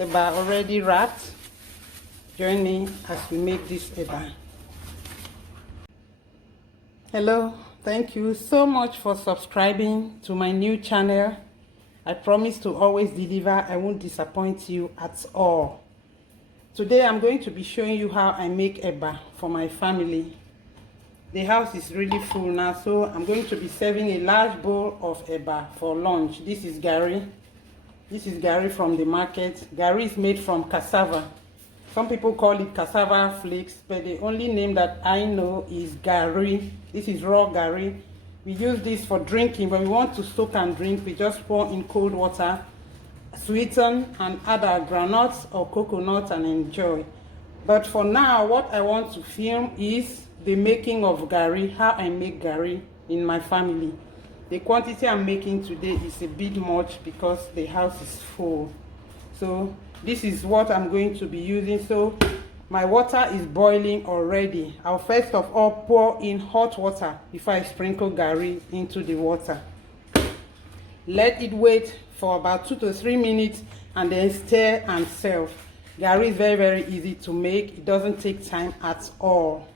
eba already wrapped. Join me as we make this eba. Hello, thank you so much for subscribing to my new channel. I promise to always deliver. I won't disappoint you at all. Today I'm going to be showing you how I make eba for my family. The house is really full now, so I'm going to be serving a large bowl of eba for lunch. This is garri. This is garri from the market. Garri is made from cassava. Some people call it cassava flakes, but the only name that I know is garri. This is raw garri. We use this for drinking. When we want to soak and drink, we just pour in cold water, sweeten, and add our groundnuts or coconut and enjoy. But for now, what I want to film is the making of garri, how I make garri in my family. The quantity I'm making today is a bit much because the house is full. So this is what I'm going to be using. So my water is boiling already. I'll first of all pour in hot water before I sprinkle garri into the water. Let it wait for about 2 to 3 minutes and then stir and serve. Garri is very, very easy to make. It doesn't take time at all.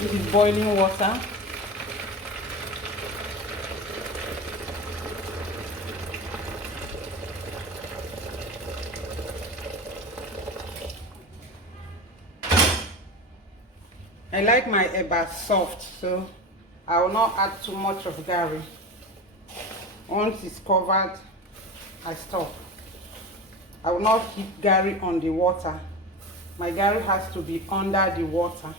This is boiling water. I like my eba soft, so I will not add too much of garri. Once it's covered, I stop. I will not keep garri on the water. My garri has to be under the water.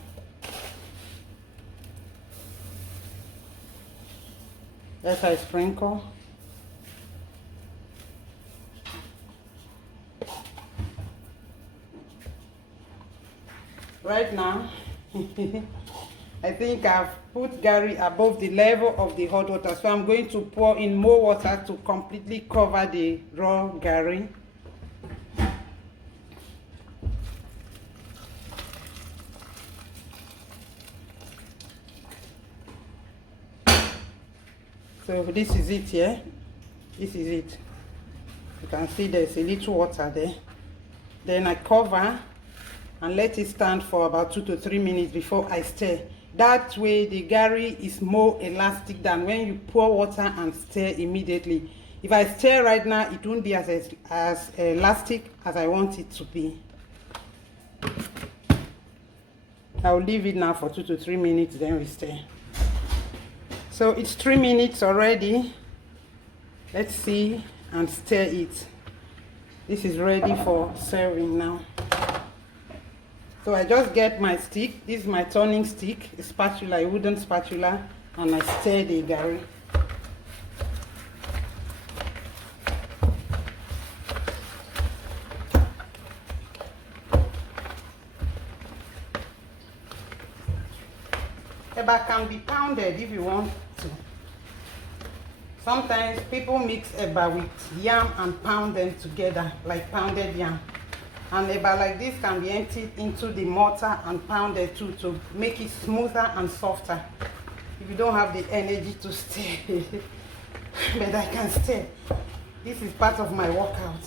As I sprinkle. Right now, I think I've put garri above the level of the hot water, so I'm going to pour in more water to completely cover the raw garri. So this is it here. This is it. You can see there's a little water there. Then I cover and let it stand for about 2 to 3 minutes before I stir. That way the garri is more elastic than when you pour water and stir immediately. If I stir right now, it won't be as elastic as I want it to be. I'll leave it now for 2 to 3 minutes, then we stir. So it's 3 minutes already. Let's see and stir it. This is ready for serving now. So I just get my stick. This is my turning stick, a spatula, a wooden spatula, and I stir the garri. Eba can be pounded if you want to. Sometimes people mix eba with yam and pound them together, like pounded yam. And eba like this can be emptied into the mortar and pounded too to make it smoother and softer. If you don't have the energy to stir, but I can stir. This is part of my workout.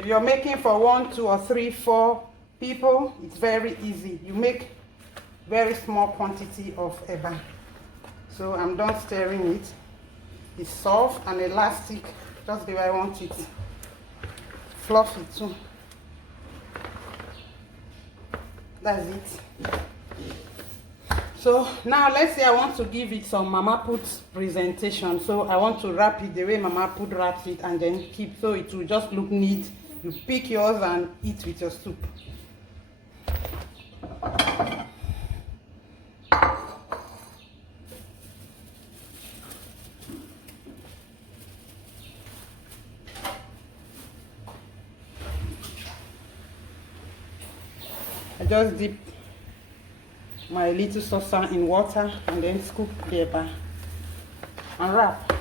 If you're making for 1, 2, or 3, 4 people, it's very easy. You make very small quantity of eba. So I'm done stirring it. It's soft and elastic, just the way I want it. Fluffy too. That's it. So now let's say I want to give it some Mama Put presentation. So I want to wrap it the way Mama Put wraps it and then keep, so it will just look neat. You pick yours and eat with your soup. I just dip my little saucer in water and then scoop the eba and wrap.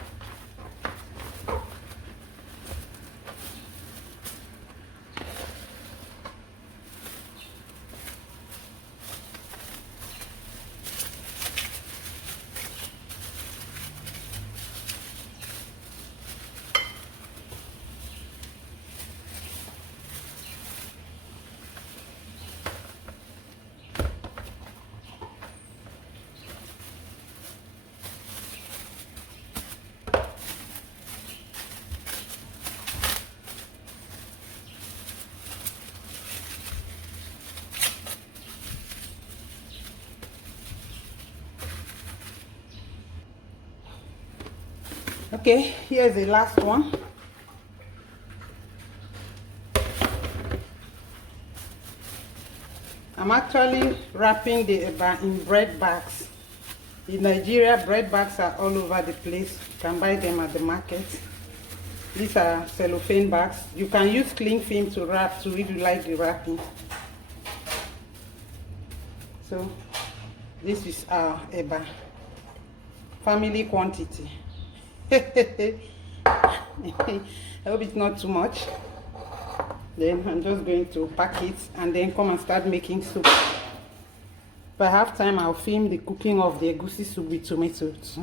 Okay, here's the last one. I'm actually wrapping the eba in bread bags. In Nigeria, bread bags are all over the place. You can buy them at the market. These are cellophane bags. You can use cling film to wrap too if you like the wrapping. So this is our eba, family quantity. I hope it's not too much. Then I'm just going to pack it and then come and start making soup. If I have time, I'll film the cooking of the egusi soup with tomatoes.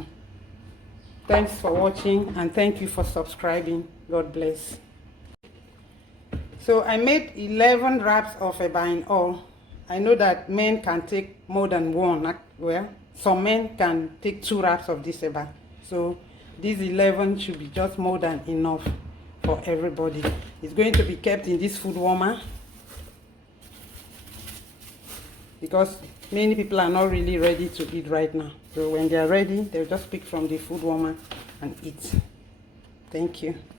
Thanks for watching and thank you for subscribing. God bless. So I made 11 wraps of eba in all. I know that men can take more than one. Well, some men can take 2 wraps of this eba. So these 11 should be just more than enough for everybody. It's going to be kept in this food warmer because many people are not really ready to eat right now. So when they are ready, they'll just pick from the food warmer and eat. Thank you.